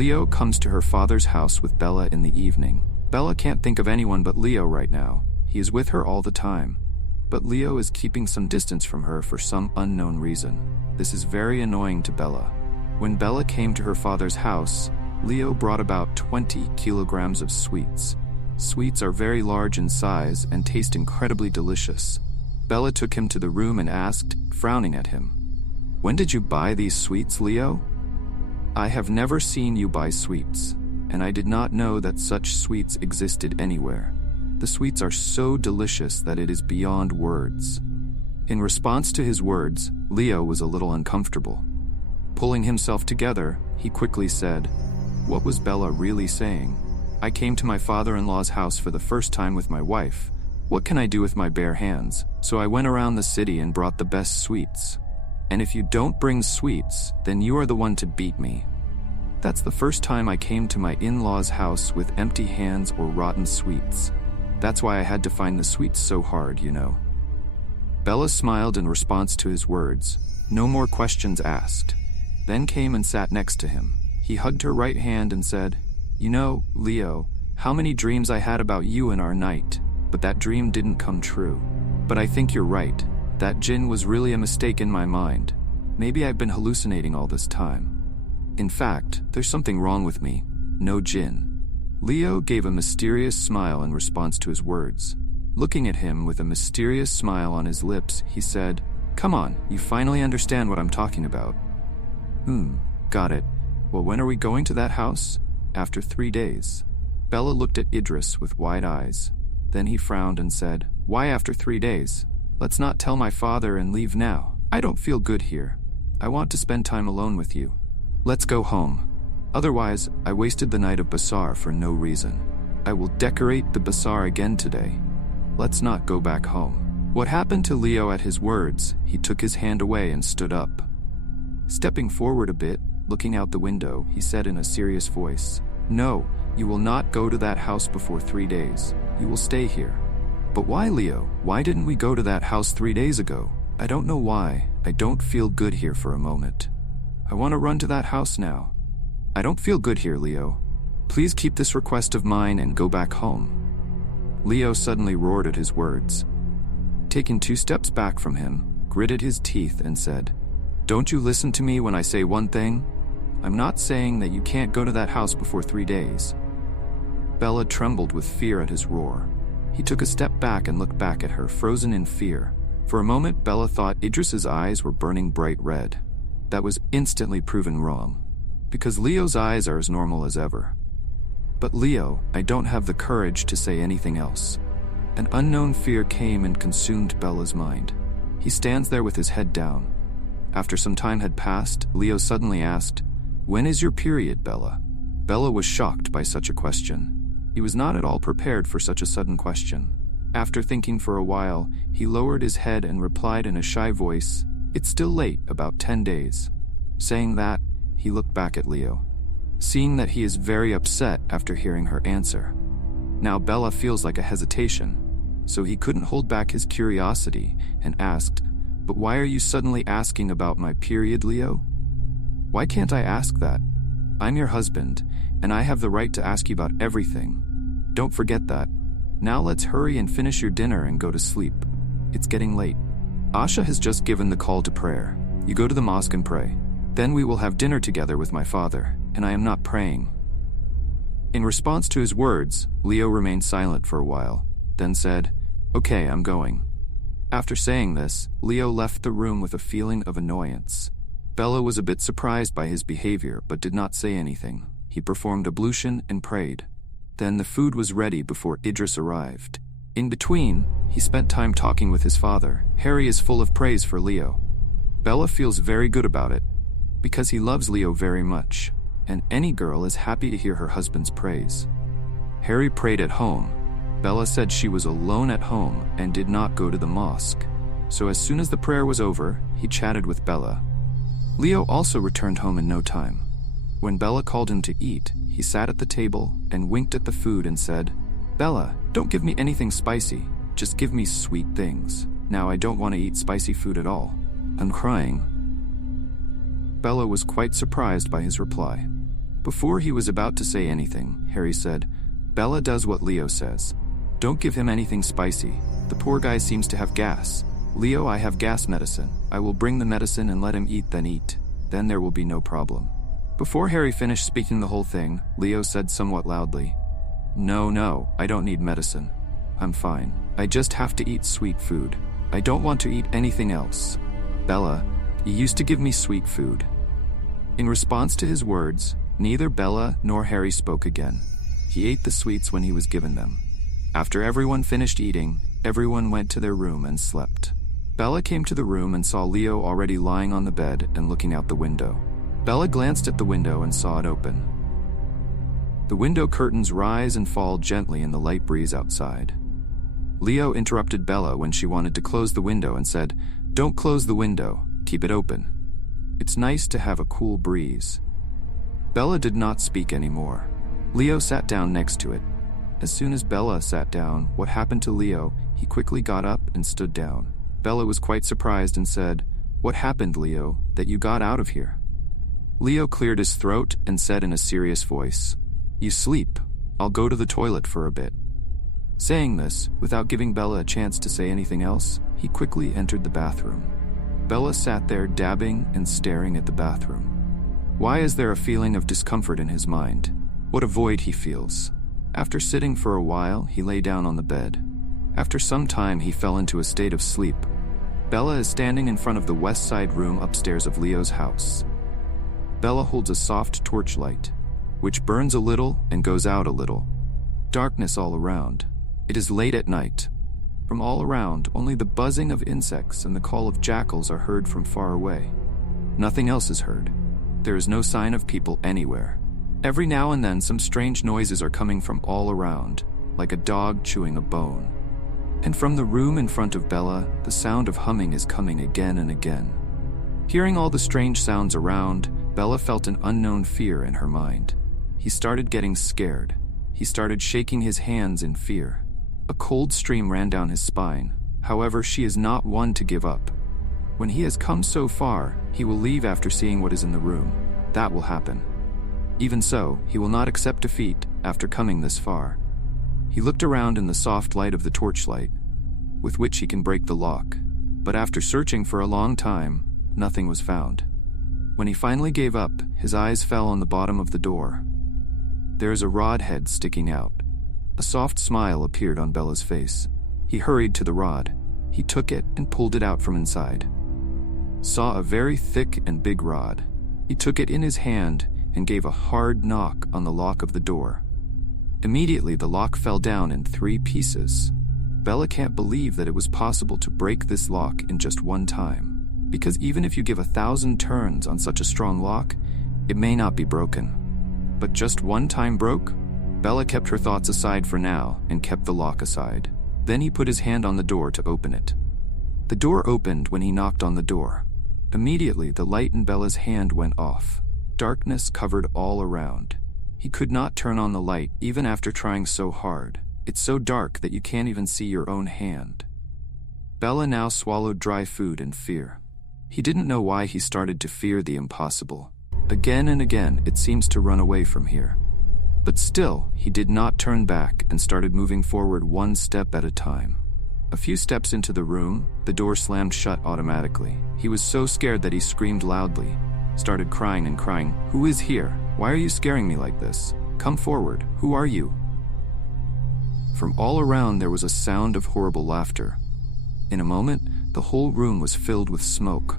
Leo comes to her father's house with Bella in the evening. Bella can't think of anyone but Leo right now. He is with her all the time. But Leo is keeping some distance from her for some unknown reason. This is very annoying to Bella. When Bella came to her father's house, Leo brought about 20 kilograms of sweets. Sweets are very large in size and taste incredibly delicious. Bella took him to the room and asked, frowning at him, "When did you buy these sweets, Leo?" "I have never seen you buy sweets, and I did not know that such sweets existed anywhere. The sweets are so delicious that it is beyond words." In response to his words, Leo was a little uncomfortable. Pulling himself together, he quickly said, "What was Bella really saying? I came to my father-in-law's house for the first time with my wife. What can I do with my bare hands? So I went around the city and brought the best sweets. And if you don't bring sweets, then you are the one to beat me. That's the first time I came to my in-laws' house with empty hands or rotten sweets. That's why I had to find the sweets so hard, you know." Bella smiled in response to his words. No more questions asked. Then came and sat next to him. He hugged her right hand and said, "You know, Leo, how many dreams I had about you in our night, but that dream didn't come true. But I think you're right. That djinn was really a mistake in my mind. Maybe I've been hallucinating all this time. In fact, there's something wrong with me. No djinn." Leo gave a mysterious smile in response to his words. Looking at him with a mysterious smile on his lips, he said, "Come on, you finally understand what I'm talking about." Got it. Well, when are we going to that house?" "After 3 days." Bella looked at Idris with wide eyes. Then he frowned and said, "Why after 3 days? Let's not tell my father and leave now. I don't feel good here. I want to spend time alone with you. Let's go home. Otherwise, I wasted the night of Bazaar for no reason. I will decorate the Bazaar again today. Let's not go back home." What happened to Leo at his words? He took his hand away and stood up. Stepping forward a bit, looking out the window, he said in a serious voice, "No, you will not go to that house before 3 days. You will stay here." "But why, Leo? Why didn't we go to that house 3 days ago?" "I don't know why. I don't feel good here for a moment. I want to run to that house now. I don't feel good here, Leo. Please keep this request of mine and go back home." Leo suddenly roared at his words. Taking 2 steps back from him, gritted his teeth and said, "Don't you listen to me when I say one thing? I'm not saying that you can't go to that house before 3 days." Bella trembled with fear at his roar. He took a step back and looked back at her, frozen in fear. For a moment, Bella thought Idris's eyes were burning bright red. That was instantly proven wrong, because Leo's eyes are as normal as ever. "But Leo, I don't have the courage to say anything else." An unknown fear came and consumed Bella's mind. He stands there with his head down. After some time had passed, Leo suddenly asked, "When is your period, Bella?" Bella was shocked by such a question. He was not at all prepared for such a sudden question. After thinking for a while, he lowered his head and replied in a shy voice, "It's still late, about 10 days. Saying that, he looked back at Leo, seeing that he is very upset after hearing her answer. Now Bella feels like a hesitation, so he couldn't hold back his curiosity and asked, "But why are you suddenly asking about my period, Leo?" "Why can't I ask that? I'm your husband, and I have the right to ask you about everything. Don't forget that. Now let's hurry and finish your dinner and go to sleep. It's getting late. Asha has just given the call to prayer. You go to the mosque and pray. Then we will have dinner together with my father, and I am not praying." In response to his words, Leo remained silent for a while, then said, "Okay, I'm going." After saying this, Leo left the room with a feeling of annoyance. Bella was a bit surprised by his behavior but did not say anything. He performed ablution and prayed. Then the food was ready before Idris arrived. In between, he spent time talking with his father. Harry is full of praise for Leo. Bella feels very good about it, because he loves Leo very much, and any girl is happy to hear her husband's praise. Harry prayed at home. Bella said she was alone at home and did not go to the mosque. So as soon as the prayer was over, he chatted with Bella. Leo also returned home in no time. When Bella called him to eat, he sat at the table and winked at the food and said, "Bella, don't give me anything spicy. Just give me sweet things. Now I don't want to eat spicy food at all. I'm crying." Bella was quite surprised by his reply. Before he was about to say anything, Harry said, "Bella does what Leo says. Don't give him anything spicy. The poor guy seems to have gas. Leo, I have gas medicine. I will bring the medicine and let him eat. Then there will be no problem." Before Harry finished speaking the whole thing, Leo said somewhat loudly, No, I don't need medicine. I'm fine. I just have to eat sweet food. I don't want to eat anything else. Bella, you used to give me sweet food." In response to his words, neither Bella nor Harry spoke again. He ate the sweets when he was given them. After everyone finished eating, everyone went to their room and slept. Bella came to the room and saw Leo already lying on the bed and looking out the window. Bella glanced at the window and saw it open. The window curtains rise and fall gently in the light breeze outside. Leo interrupted Bella when she wanted to close the window and said, "Don't close the window, keep it open. It's nice to have a cool breeze." Bella did not speak anymore. Leo sat down next to it. As soon as Bella sat down, what happened to Leo? He quickly got up and stood down. Bella was quite surprised and said, "What happened, Leo, that you got out of here?" Leo cleared his throat and said in a serious voice, "You sleep. I'll go to the toilet for a bit." Saying this, without giving Bella a chance to say anything else, he quickly entered the bathroom. Bella sat there dabbing and staring at the bathroom. Why is there a feeling of discomfort in his mind? What a void he feels. After sitting for a while, he lay down on the bed. After some time, he fell into a state of sleep. Bella is standing in front of the west side room upstairs of Leo's house. Bella holds a soft torchlight, which burns a little and goes out a little. Darkness all around. It is late at night. From all around, only the buzzing of insects and the call of jackals are heard from far away. Nothing else is heard. There is no sign of people anywhere. Every now and then, some strange noises are coming from all around, like a dog chewing a bone. And from the room in front of Bella, the sound of humming is coming again and again. Hearing all the strange sounds around, Bella felt an unknown fear in her mind. He started getting scared. He started shaking his hands in fear. A cold stream ran down his spine. However, she is not one to give up. When he has come so far, he will leave after seeing what is in the room. That will happen. Even so, he will not accept defeat after coming this far. He looked around in the soft light of the torchlight, with which he can break the lock. But after searching for a long time, nothing was found. When he finally gave up, his eyes fell on the bottom of the door. There is a rod head sticking out. A soft smile appeared on Bella's face. He hurried to the rod. He took it and pulled it out from inside. Saw a very thick and big rod. He took it in his hand and gave a hard knock on the lock of the door. Immediately, the lock fell down in 3 pieces. Bella can't believe that it was possible to break this lock in just one time, because even if you give 1,000 turns on such a strong lock, it may not be broken. But just one time broke? Bella kept her thoughts aside for now and kept the lock aside. Then he put his hand on the door to open it. The door opened when he knocked on the door. Immediately, the light in Bella's hand went off. Darkness covered all around. He could not turn on the light even after trying so hard. It's so dark that you can't even see your own hand. Bella now swallowed dry food in fear. He didn't know why he started to fear the impossible. Again and again, it seems to run away from here. But still, he did not turn back and started moving forward one step at a time. A few steps into the room, the door slammed shut automatically. He was so scared that he screamed loudly, started crying and crying, "Who is here? Why are you scaring me like this? Come forward. Who are you?" From all around there was a sound of horrible laughter. In a moment, the whole room was filled with smoke.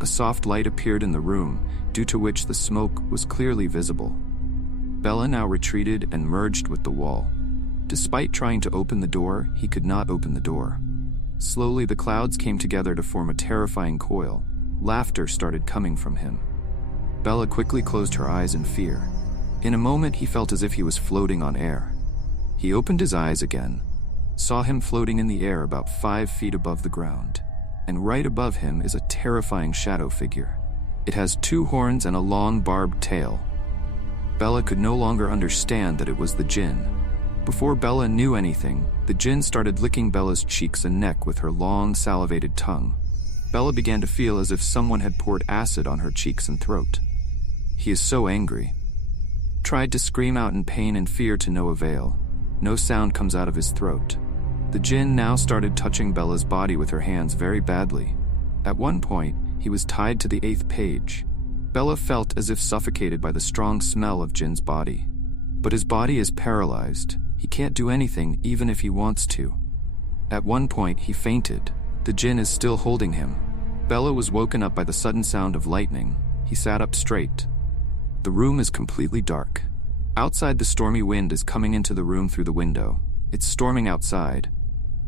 A soft light appeared in the room, due to which the smoke was clearly visible. Bella now retreated and merged with the wall. Despite trying to open the door, he could not open the door. Slowly, the clouds came together to form a terrifying coil. Laughter started coming from him. Bella quickly closed her eyes in fear. In a moment, he felt as if he was floating on air. He opened his eyes again, saw him floating in the air about 5 feet above the ground. And right above him is a terrifying shadow figure. It has 2 horns and a long barbed tail. Bella could no longer understand that it was the Jinn. Before Bella knew anything, the Jinn started licking Bella's cheeks and neck with her long, salivated tongue. Bella began to feel as if someone had poured acid on her cheeks and throat. He is so angry. Tried to scream out in pain and fear to no avail. No sound comes out of his throat. The djinn now started touching Bella's body with her hands very badly. At one point, he was tied to the 8th page. Bella felt as if suffocated by the strong smell of Jinn's body. But his body is paralyzed. He can't do anything even if he wants to. At one point, he fainted. The djinn is still holding him. Bella was woken up by the sudden sound of lightning. He sat up straight. The room is completely dark. Outside, the stormy wind is coming into the room through the window. It's storming outside.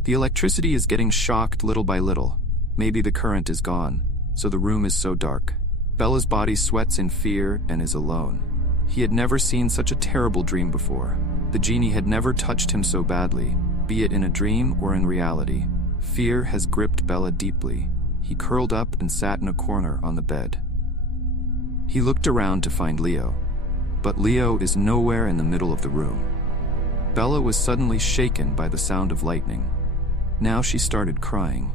The electricity is getting shocked little by little. Maybe the current is gone, so the room is so dark. Bella's body sweats in fear and is alone. He had never seen such a terrible dream before. The genie had never touched him so badly, be it in a dream or in reality. Fear has gripped Bella deeply. He curled up and sat in a corner on the bed. He looked around to find Leo, but Leo is nowhere in the middle of the room. Bella was suddenly shaken by the sound of lightning. Now she started crying.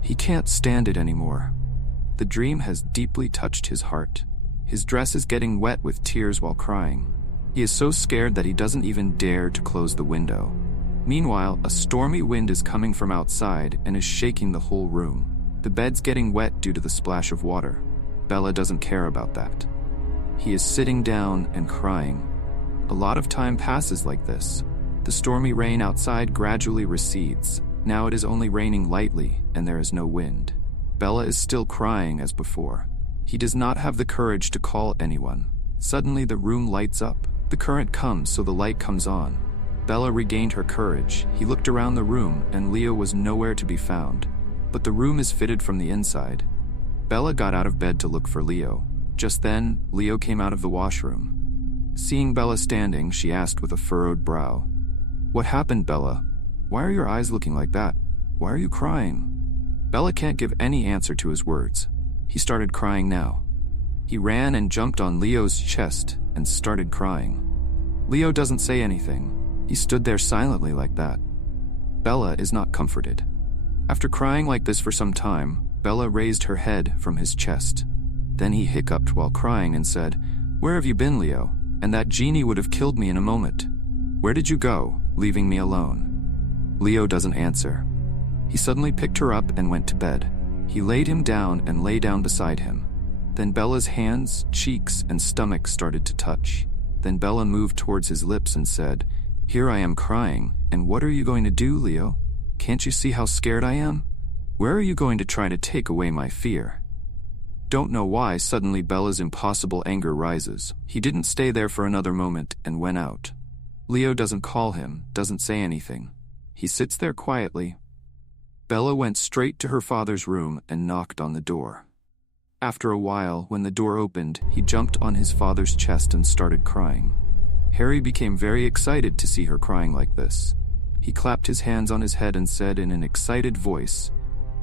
He can't stand it anymore. The dream has deeply touched his heart. His dress is getting wet with tears while crying. He is so scared that he doesn't even dare to close the window. Meanwhile, a stormy wind is coming from outside and is shaking the whole room. The bed's getting wet due to the splash of water. Bella doesn't care about that. He is sitting down and crying. A lot of time passes like this. The stormy rain outside gradually recedes. Now it is only raining lightly and there is no wind. Bella is still crying as before. He does not have the courage to call anyone. Suddenly the room lights up. The current comes, so the light comes on. Bella regained her courage. He looked around the room and Leo was nowhere to be found. But the room is fitted from the inside. Bella got out of bed to look for Leo. Just then, Leo came out of the washroom. Seeing Bella standing, she asked with a furrowed brow, "What happened, Bella? Why are your eyes looking like that? Why are you crying?" Bella can't give any answer to his words. He started crying now. He ran and jumped on Leo's chest and started crying. Leo doesn't say anything. He stood there silently like that. Bella is not comforted. After crying like this for some time, Bella raised her head from his chest. Then he hiccuped while crying and said, "Where have you been, Leo? And that genie would have killed me in a moment. Where did you go, leaving me alone?" Leo doesn't answer. He suddenly picked her up and went to bed. He laid him down and lay down beside him. Then Bella's hands, cheeks, and stomach started to touch. Then Bella moved towards his lips and said, "Here I am crying, and what are you going to do, Leo? Can't you see how scared I am? Where are you going to try to take away my fear?" Don't know why suddenly Bella's impossible anger rises. He didn't stay there for another moment and went out. Leo doesn't call him, doesn't say anything. He sits there quietly. Bella went straight to her father's room and knocked on the door. After a while, when the door opened, he jumped on his father's chest and started crying. Harry became very excited to see her crying like this. He clapped his hands on his head and said in an excited voice,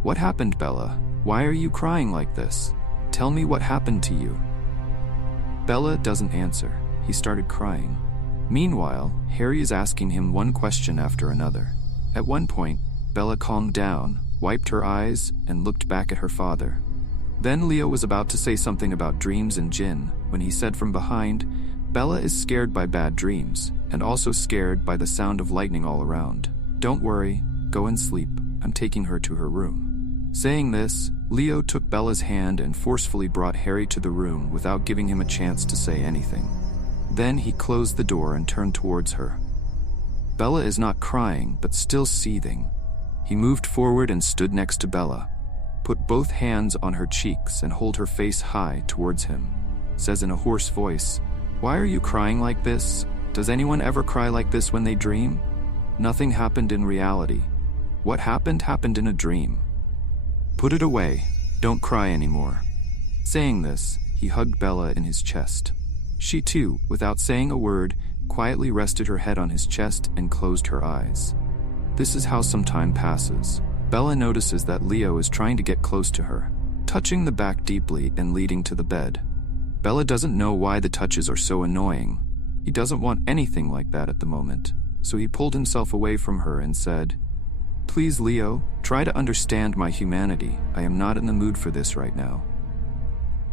"What happened, Bella? Why are you crying like this? Tell me what happened to you." Bella doesn't answer. He started crying. Meanwhile, Harry is asking him one question after another. At one point, Bella calmed down, wiped her eyes, and looked back at her father. Then Leo was about to say something about dreams and Jinn, when he said from behind, "Bella is scared by bad dreams, and also scared by the sound of lightning all around. Don't worry, go and sleep. I'm taking her to her room." Saying this, Leo took Bella's hand and forcefully brought Harry to the room without giving him a chance to say anything. Then he closed the door and turned towards her. Bella is not crying, but still seething. He moved forward and stood next to Bella, put both hands on her cheeks and hold her face high towards him. Says in a hoarse voice, "Why are you crying like this? Does anyone ever cry like this when they dream? Nothing happened in reality. What happened in a dream. Put it away. Don't cry anymore." Saying this, he hugged Bella in his chest. She too, without saying a word, quietly rested her head on his chest and closed her eyes. This is how some time passes. Bella notices that Leo is trying to get close to her, touching the back deeply and leading to the bed. Bella doesn't know why the touches are so annoying. He doesn't want anything like that at the moment, so he pulled himself away from her and said, "Please, Leo, try to understand my humanity. I am not in the mood for this right now."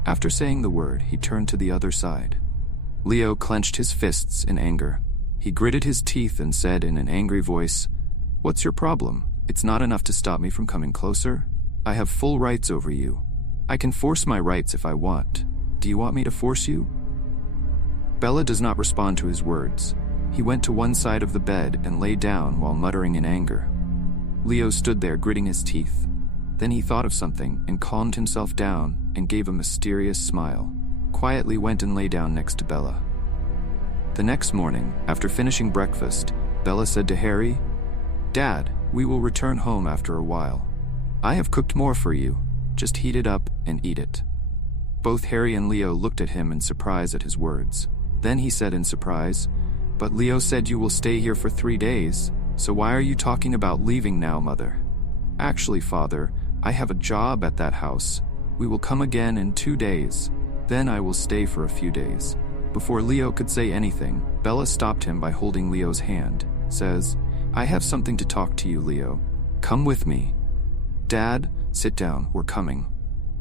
After saying the word, he turned to the other side. Leo clenched his fists in anger. He gritted his teeth and said in an angry voice, "What's your problem? It's not enough to stop me from coming closer? I have full rights over you. I can force my rights if I want. Do you want me to force you?" Bella does not respond to his words. He went to one side of the bed and lay down while muttering in anger. Leo stood there gritting his teeth. Then he thought of something and calmed himself down and gave a mysterious smile. Quietly went and lay down next to Bella. The next morning, after finishing breakfast, Bella said to Harry, "Dad, we will return home after a while. I have cooked more for you. Just heat it up and eat it." Both Harry and Leo looked at him in surprise at his words. Then he said in surprise, "But Leo said you will stay here for 3 days, so why are you talking about leaving now, Mother?" "Actually, Father, I have a job at that house. We will come again in 2 days. Then I will stay for a few days." Before Leo could say anything, Bella stopped him by holding Leo's hand, says, "I have something to talk to you, Leo. Come with me." "Dad, sit down, we're coming."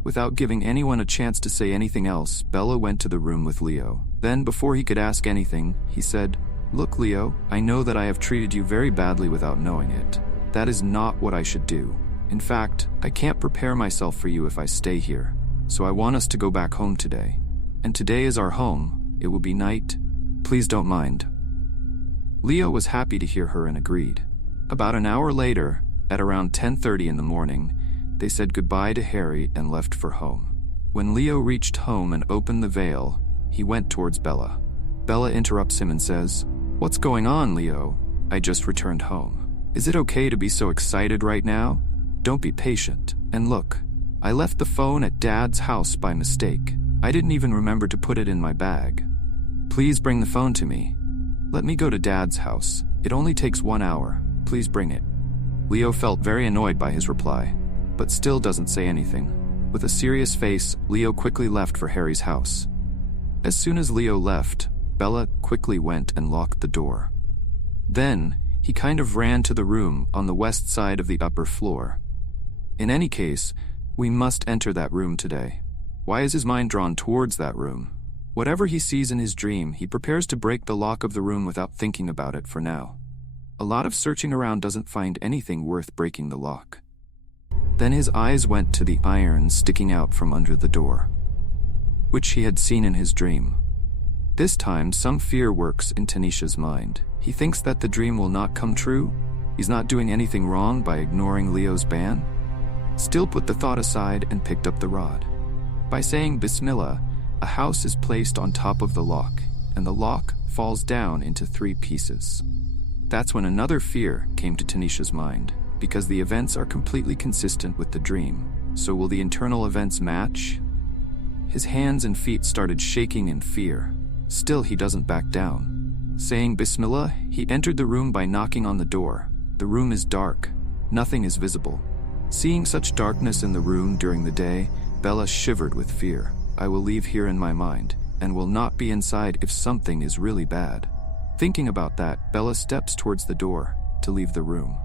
Without giving anyone a chance to say anything else, Bella went to the room with Leo. Then, before he could ask anything, he said, "Look, Leo, I know that I have treated you very badly without knowing it. That is not what I should do. In fact, I can't prepare myself for you if I stay here. So I want us to go back home today. And today is our home. It will be night. Please don't mind." Leo was happy to hear her and agreed. About an hour later, at around 10:30 in the morning, they said goodbye to Harry and left for home. When Leo reached home and opened the veil, he went towards Bella. Bella interrupts him and says, "What's going on, Leo? I just returned home. Is it okay to be so excited right now? Don't be patient. And look, I left the phone at Dad's house by mistake. I didn't even remember to put it in my bag. Please bring the phone to me. Let me go to Dad's house. It only takes 1 hour. Please bring it." Leo felt very annoyed by his reply, but still doesn't say anything. With a serious face, Leo quickly left for Harry's house. As soon as Leo left, Bella quickly went and locked the door. Then, he kind of ran to the room on the west side of the upper floor. In any case, we must enter that room today. Why is his mind drawn towards that room? Whatever he sees in his dream, he prepares to break the lock of the room without thinking about it for now. A lot of searching around doesn't find anything worth breaking the lock. Then his eyes went to the iron sticking out from under the door, which he had seen in his dream. This time, some fear works in Tanisha's mind. He thinks that the dream will not come true. He's not doing anything wrong by ignoring Leo's ban. Still put the thought aside and picked up the rod. By saying Bismillah, a house is placed on top of the lock, and the lock falls down into 3 pieces. That's when another fear came to Tanisha's mind, because the events are completely consistent with the dream. So will the internal events match? His hands and feet started shaking in fear. Still, he doesn't back down. Saying Bismillah, he entered the room by knocking on the door. The room is dark. Nothing is visible. Seeing such darkness in the room during the day, Bella shivered with fear. "I will leave here in my mind, and will not be inside if something is really bad." Thinking about that, Bella steps towards the door to leave the room.